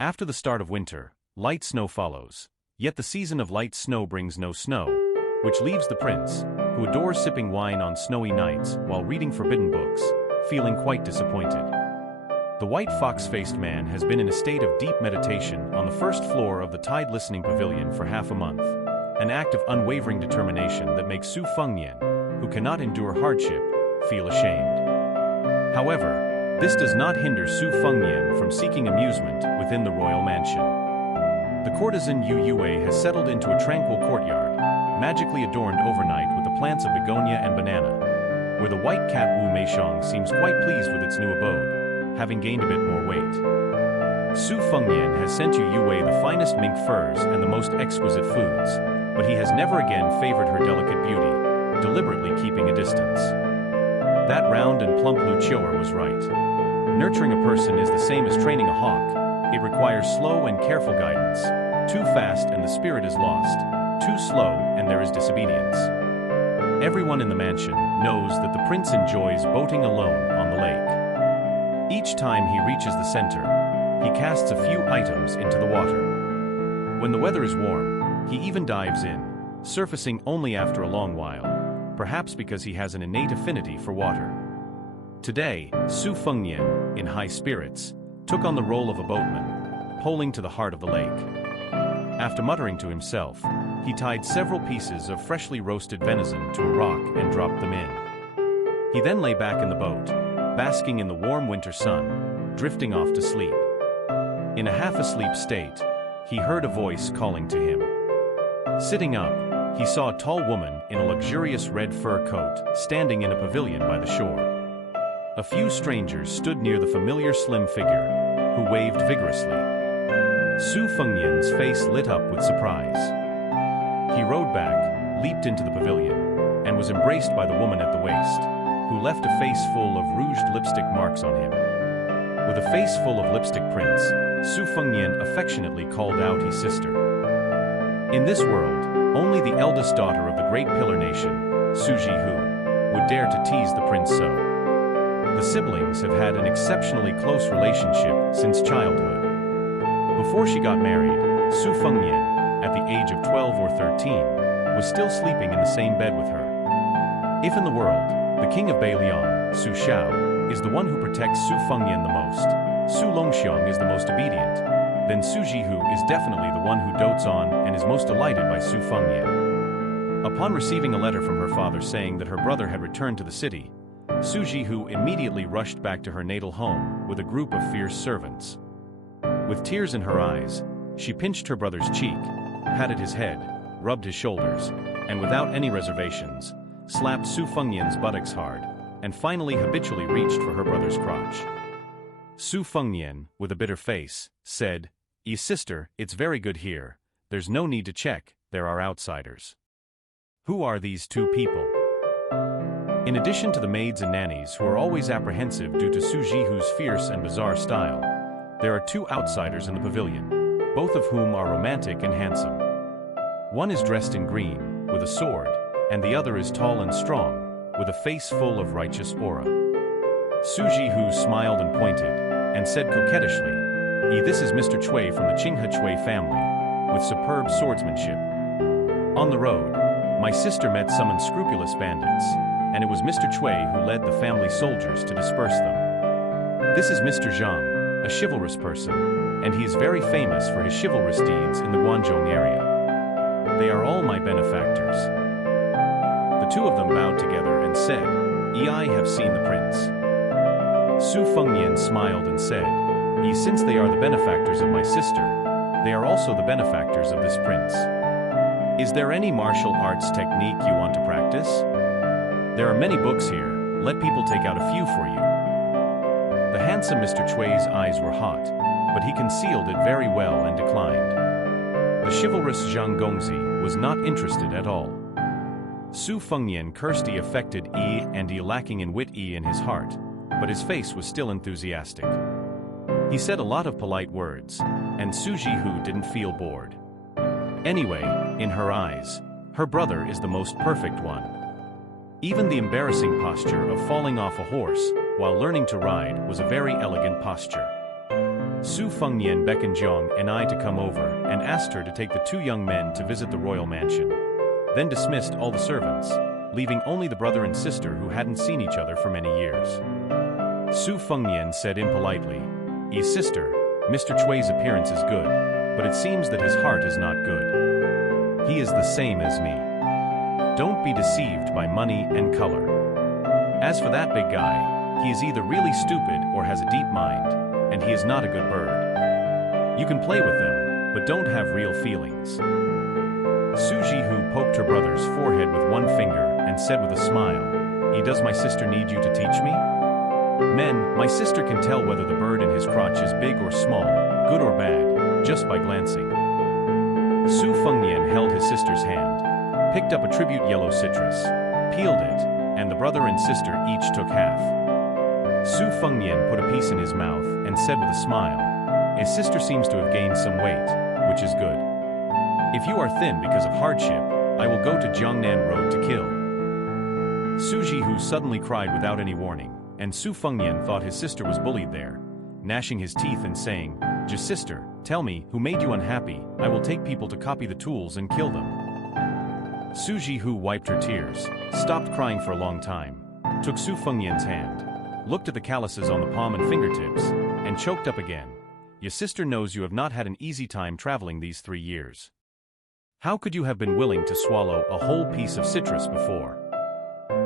After the start of winter, light snow follows. Yet the season of light snow brings no snow, which leaves the prince, who adores sipping wine on snowy nights while reading forbidden books, feeling quite disappointed. The white fox-faced man has been in a state of deep meditation on the first floor of the tide-listening pavilion for half a month, an act of unwavering determination that makes Su Fengnian, who cannot endure hardship, feel ashamed. However, this does not hinder Su Fengnian from seeking amusement within the royal mansion. The courtesan Yu Yue has settled into a tranquil courtyard, magically adorned overnight with the plants of begonia and banana, where the white cat Wu Meishong seems quite pleased with its new abode, having gained a bit more weight. Su Fengnian has sent Yu Yue the finest mink furs and the most exquisite foods, but he has never again favored her delicate beauty, deliberately keeping a distance. That round and plump Lu Qiuer was right. Nurturing a person is the same as training a hawk. It requires slow and careful guidance. Too fast and the spirit is lost. Too slow and there is disobedience. Everyone in the mansion knows that the prince enjoys boating alone on the lake. Each time he reaches the center, he casts a few items into the water. When the weather is warm, he even dives in, surfacing only after a long while, perhaps because he has an innate affinity for water. Today, Su Fengnian, in high spirits, took on the role of a boatman, poling to the heart of the lake. After muttering to himself, he tied several pieces of freshly roasted venison to a rock and dropped them in. He then lay back in the boat, basking in the warm winter sun, drifting off to sleep. In a half-asleep state, he heard a voice calling to him. Sitting up, he saw a tall woman in a luxurious red fur coat standing in a pavilion by the shore. A few strangers stood near the familiar slim figure, who waved vigorously. Su Fengnian's face lit up with surprise. He rode back, leaped into the pavilion, and was embraced by the woman at the waist, who left a face full of rouged lipstick marks on him. With a face full of lipstick prints, Su Fengnian affectionately called out his sister. In this world, only the eldest daughter of the great pillar nation, Su Jihu, would dare to tease the prince so. The siblings have had an exceptionally close relationship since childhood. Before she got married, Su Fengnian, at the age of 12 or 13, was still sleeping in the same bed with her. If in the world, the king of Beiliang, Su Xiao, is the one who protects Su Fengnian the most, Su Longxiang is the most obedient, then Su Jihu is definitely the one who dotes on and is most delighted by Su Fengnian. Upon receiving a letter from her father saying that her brother had returned to the city, Su Jihu immediately rushed back to her natal home with a group of fierce servants. With tears in her eyes, she pinched her brother's cheek, patted his head, rubbed his shoulders, and without any reservations, slapped Su Fengnian's buttocks hard, and finally habitually reached for her brother's crotch. Su Fengnian, with a bitter face, said, sister, it's very good here. There's no need to check, there are outsiders." Who are these two people? In addition to the maids and nannies who are always apprehensive due to Su Jihu's fierce and bizarre style, there are two outsiders in the pavilion, both of whom are romantic and handsome. One is dressed in green, with a sword, and the other is tall and strong, with a face full of righteous aura. Su Jihu smiled and pointed, and said coquettishly, "This is Mr. Chui from the Qinghe Chui family, with superb swordsmanship. On the road, my sister met some unscrupulous bandits, and it was Mr. Chui who led the family soldiers to disperse them. This is Mr. Zhang, a chivalrous person, and he is very famous for his chivalrous deeds in the Guangzhou area. They are all my benefactors." The two of them bowed together and said, "I have seen the prince." Su Fengnian smiled and said, "Since they are the benefactors of my sister, they are also the benefactors of this prince. Is there any martial arts technique you want to practice? There are many books here, let people take out a few for you." The handsome Mr. Chui's eyes were hot, but he concealed it very well and declined. The chivalrous Zhang Gongzi was not interested at all. Su Fengnian cursed he affected and he lacking in wit in his heart, but his face was still enthusiastic. He said a lot of polite words, and Su Jihu didn't feel bored. Anyway, in her eyes, her brother is the most perfect one. Even the embarrassing posture of falling off a horse while learning to ride was a very elegant posture. Su Fengnian beckoned Jiang and I to come over and asked her to take the two young men to visit the royal mansion, then dismissed all the servants, leaving only the brother and sister who hadn't seen each other for many years. Su Fengnian said impolitely, "His sister, Mr. Chui's appearance is good, but it seems that his heart is not good. He is the same as me. Don't be deceived by money and color. As for that big guy, he is either really stupid or has a deep mind, and he is not a good bird. You can play with them, but don't have real feelings." Su Jihu poked her brother's forehead with one finger and said with a smile, "Does my sister need you to teach me? Men, my sister can tell whether the bird in his crotch is big or small, good or bad, just by glancing." Su Fengnian held his sister's hand, picked up a tribute yellow citrus, peeled it, and the brother and sister each took half. Su Fengnian put a piece in his mouth and said with a smile, "His sister seems to have gained some weight, which is good. If you are thin because of hardship, I will go to Jiangnan Road to kill." Su Jihu suddenly cried without any warning, and Su Fengnian thought his sister was bullied there, gnashing his teeth and saying, "Just sister, tell me, who made you unhappy? I will take people to copy the tools and kill them." Su Jihu wiped her tears, stopped crying for a long time, took Su Fengnian's hand, looked at the calluses on the palm and fingertips, and choked up again. "Your sister knows you have not had an easy time traveling these 3 years. How could you have been willing to swallow a whole piece of citrus before?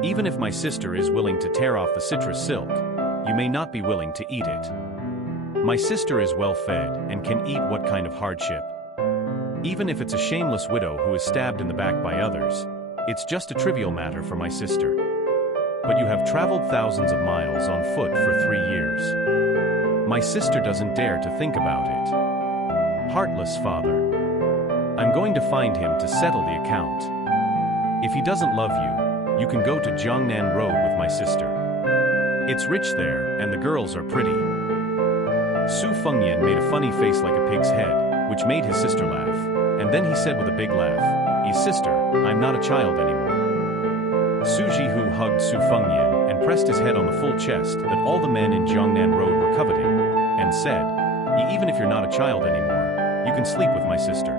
Even if my sister is willing to tear off the citrus silk, you may not be willing to eat it. My sister is well fed and can eat what kind of hardship. Even if it's a shameless widow who is stabbed in the back by others, it's just a trivial matter for my sister. But you have traveled thousands of miles on foot for 3 years. My sister doesn't dare to think about it. Heartless father. I'm going to find him to settle the account. If he doesn't love you, you can go to Jiangnan Road with my sister. It's rich there, and the girls are pretty." Su Fengnian made a funny face like a pig's head, which made his sister laugh, and then he said with a big laugh, "His sister, I'm not a child anymore." Su Jihu hugged Su Fengnian and pressed his head on the full chest that all the men in Jiangnan Road were coveting, and said, "Even if you're not a child anymore, you can sleep with my sister.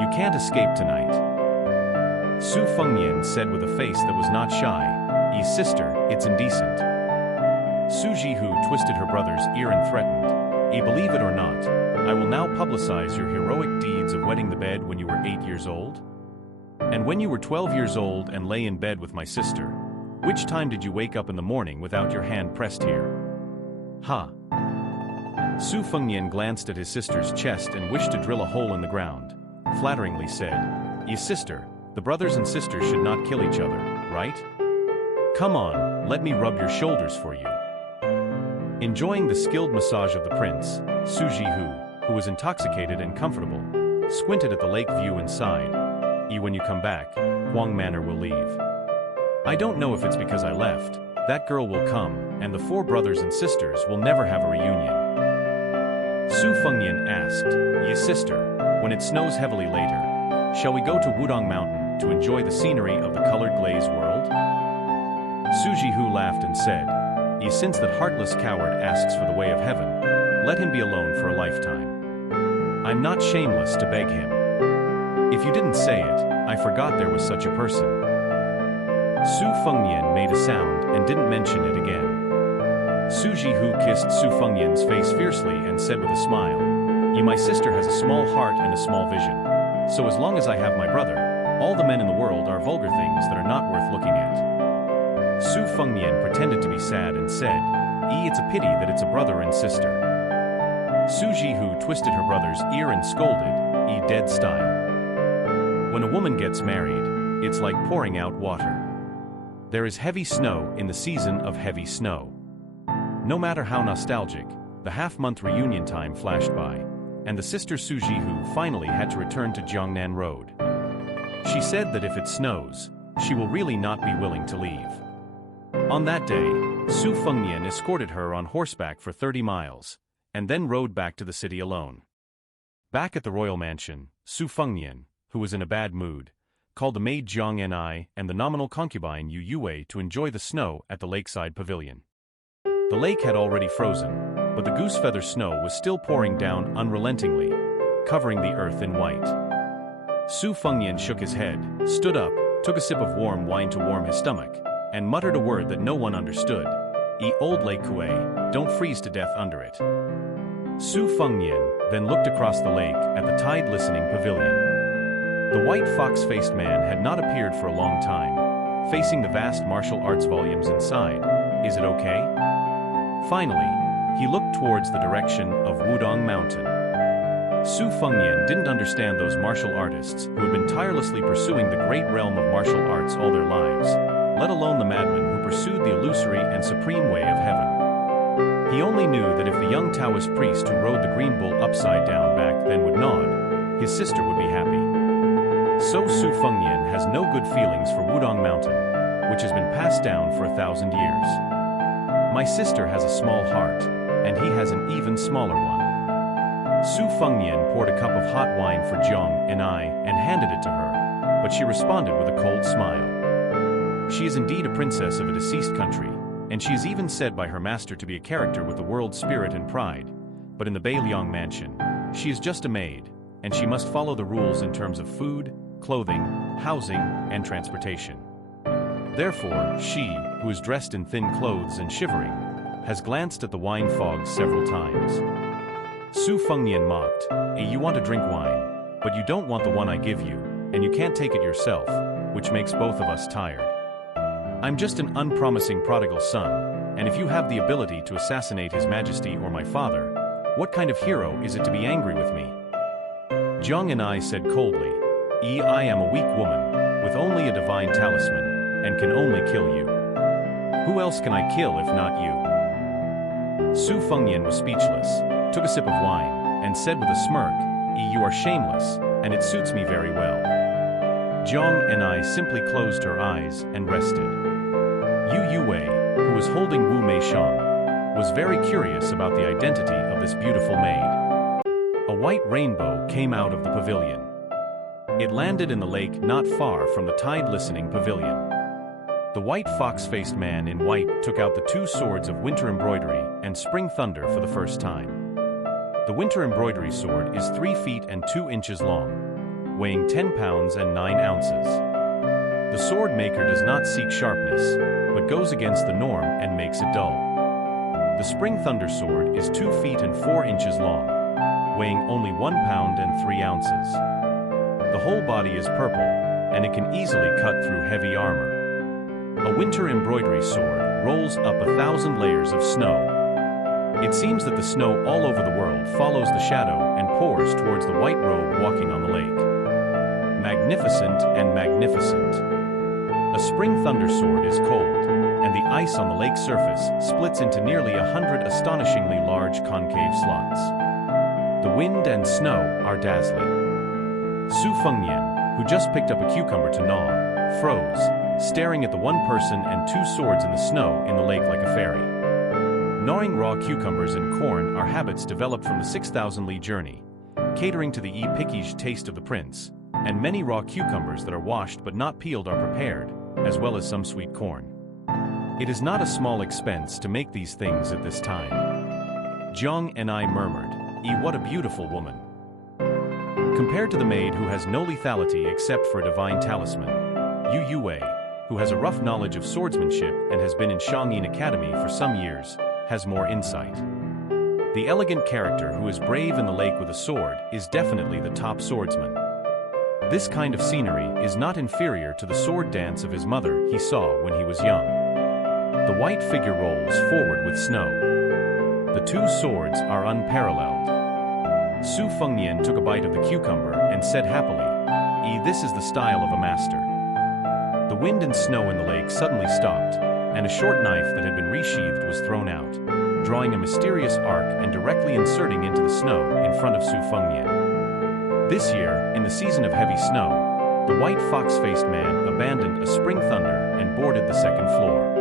You can't escape tonight." Su Fengnian said with a face that was not shy, "His sister, it's indecent." Su Jihu twisted her brother's ear and threatened, "Believe it or not, I will now publicize your heroic deeds of wetting the bed when you were 8 years old. And when you were 12 years old and lay in bed with my sister, which time did you wake up in the morning without your hand pressed here? Ha!" Su Fengnian glanced at his sister's chest and wished to drill a hole in the ground, flatteringly said, "His sister, the brothers and sisters should not kill each other, right? Come on, let me rub your shoulders for you." Enjoying the skilled massage of the prince, Su Jihu, who was intoxicated and comfortable, squinted at the lake view and sighed, "When you come back, Huang Manor will leave. I don't know if it's because I left, that girl will come, and the 4 brothers and sisters will never have a reunion." Su Fengnian asked, "Yes, sister, when it snows heavily later, shall we go to Wudong Mountain to enjoy the scenery of the colored glaze world?" Su Jihu laughed and said, "Since that heartless coward asks for the way of heaven, let him be alone for a lifetime. I'm not shameless to beg him. If you didn't say it, I forgot there was such a person." Su Fengnian made a sound and didn't mention it again. Su Jihu kissed Su Fengnian's face fiercely and said with a smile, My sister has a small heart and a small vision. So as long as I have my brother, all the men in the world are vulgar things that are not worth looking at." Su Fengnian pretended to be sad and said, It's a pity that it's a brother and sister." Su Jihu twisted her brother's ear and scolded, dead style. When a woman gets married, it's like pouring out water. There is heavy snow in the season of heavy snow. No matter how nostalgic, the half-month reunion time flashed by, and the sister Su Jihu finally had to return to Jiangnan Road. She said that if it snows, she will really not be willing to leave. On that day, Su Fengnian escorted her on horseback for 30 miles, and then rode back to the city alone. Back at the royal mansion, Su Fengnian, who was in a bad mood, called the maid Jiang Ni and the nominal concubine Yu Yue to enjoy the snow at the lakeside pavilion. The lake had already frozen, but the goose-feather snow was still pouring down unrelentingly, covering the earth in white. Su Fengnian shook his head, stood up, took a sip of warm wine to warm his stomach, and muttered a word that no one understood. Old lake Kuei, don't freeze to death under it. Su Fengnian then looked across the lake at the tide-listening pavilion. The white fox-faced man had not appeared for a long time, facing the vast martial arts volumes inside. Is it okay? Finally, he looked towards the direction of Wudong Mountain. Su Fengnian didn't understand those martial artists who had been tirelessly pursuing the great realm of martial arts all their lives, let alone the madman who pursued the illusory and supreme way of heaven. He only knew that if the young Taoist priest who rode the green bull upside down back then would nod, his sister would be happy. So Su Fengnian has no good feelings for Wudong Mountain, which has been passed down for 1,000 years. My sister has a small heart, and he has an even smaller one. Su Fengnian poured a cup of hot wine for Jiang and I and handed it to her, but she responded with a cold smile. She is indeed a princess of a deceased country, and she is even said by her master to be a character with the world's spirit and pride, but in the Beiliang mansion, she is just a maid, and she must follow the rules in terms of food, clothing, housing, and transportation. Therefore, she, who is dressed in thin clothes and shivering, has glanced at the wine fog several times. Su Fengnian mocked, You want to drink wine, but you don't want the one I give you, and you can't take it yourself, which makes both of us tired. I'm just an unpromising prodigal son, and if you have the ability to assassinate His Majesty or my father, what kind of hero is it to be angry with me? Jiang and I said coldly, I am a weak woman, with only a divine talisman, and can only kill you. Who else can I kill if not you? Su Fengnian was speechless, took a sip of wine, and said with a smirk, You are shameless, and it suits me very well. Jiang and I simply closed our eyes and rested. Yu Yue, who was holding Wu Meishang, was very curious about the identity of this beautiful maid. A white rainbow came out of the pavilion. It landed in the lake not far from the tide-listening pavilion. The white fox-faced man in white took out the two swords of winter embroidery and spring thunder for the first time. The winter embroidery sword is 3 feet and 2 inches long, weighing 10 pounds and 9 ounces. The sword maker does not seek sharpness, but goes against the norm and makes it dull. The spring thunder sword is 2 feet and 4 inches long, weighing only 1 pound and 3 ounces. The whole body is purple, and it can easily cut through heavy armor. A winter embroidery sword rolls up 1,000 layers of snow. It seems that the snow all over the world follows the shadow and pours towards the white robe walking on the lake. Magnificent and magnificent. A spring thunder sword is cold, and the ice on the lake surface splits into nearly 100 astonishingly large concave slots. The wind and snow are dazzling. Su Fengnian, who just picked up a cucumber to gnaw, froze, staring at the one person and 2 swords in the snow in the lake like a fairy. Gnawing raw cucumbers and corn are habits developed from the 6,000-li journey, catering to the piquage taste of the prince, and many raw cucumbers that are washed but not peeled are prepared, as well as some sweet corn. It is not a small expense to make these things at this time. Jiang and I murmured, what a beautiful woman. Compared to the maid who has no lethality except for a divine talisman, Yu Yue, who has a rough knowledge of swordsmanship and has been in Shangyin Academy for some years, has more insight. The elegant character who is brave in the lake with a sword is definitely the top swordsman. This kind of scenery is not inferior to the sword dance of his mother he saw when he was young. The white figure rolls forward with snow. The 2 swords are unparalleled. Su Fengnian took a bite of the cucumber and said happily, This is the style of a master. The wind and snow in the lake suddenly stopped, and a short knife that had been resheathed was thrown out, drawing a mysterious arc and directly inserting into the snow in front of Su Fengnian. This year, in the season of heavy snow, the white fox-faced man abandoned a spring thunder and boarded the 2nd floor.